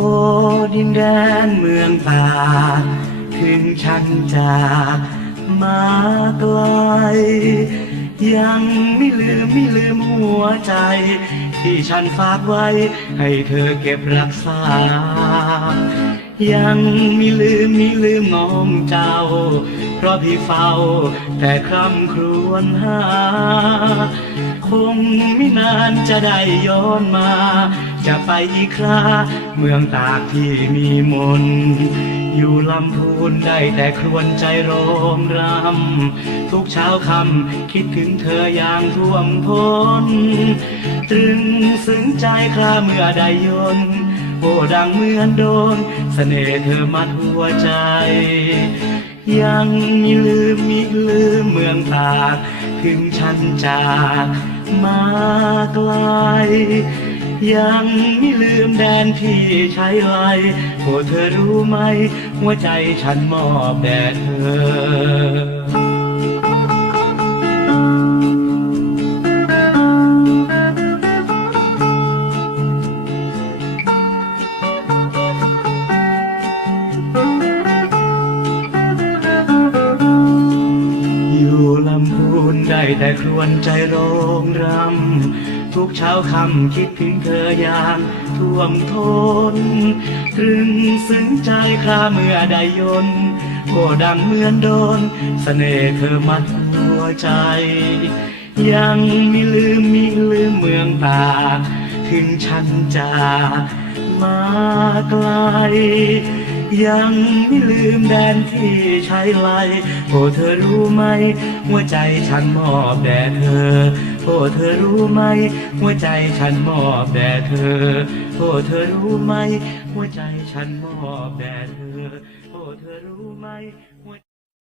โอ้ดินแดนเมืองตากถึงฉันจากมาไกล ยังไม่ลืมไม่ลืมหัวใจ ที่ฉันฝากไว้ ให้เธอเก็บรักษา ยังไม่ลืมไม่ลืมน้องเจ้า เพราะพี่เฝ้า แต่คร่ำครวญหา คงไม่นานจะได้ย้อนมา จะไปอีกคราเมืองตากที่มีมน อยู่ลำพูนได้แต่ครวญใจโรมรำ ทุกเช้าคำคิดถึงเธออย่างท่วมท้น ตรึงซึ้งใจคราเมื่อได้ยน โอ้ดังเหมือนโดนเสน่ห์เธอมัดหัวใจ ยังมีลืมมีลืมเมืองตากถึงฉันจากมาไกลยังไม่ลืมแดนที่ใช้ไลโอ้เธอรู้ไหม หัวใจฉันมอบแด่เธอ ลำพูนได้แต่ครวญใจโรงรำ ทุกเช้าคำคิดถึงเธออย่างท่วมทนตรึงซึ้งใจคราเมื่อได้ยนต์ก็ดังเหมือนโดนเสน่ห์เธอมัดหัวใจ ยังมีลืมมีลืมเมืองตากถึงฉันจากมาไกล ยังไม่ลืมแดนที่ใช้ไลโอ้เธอรู้ไหมหัวใจฉันมอบแด่เธอ โอ้เธอรู้ไหมหัวใจฉันมอบแด่เธอ โอ้เธอรู้ไหมหัวใจฉันมอบแด่เธอ โอ้เธอรู้ไหมหัว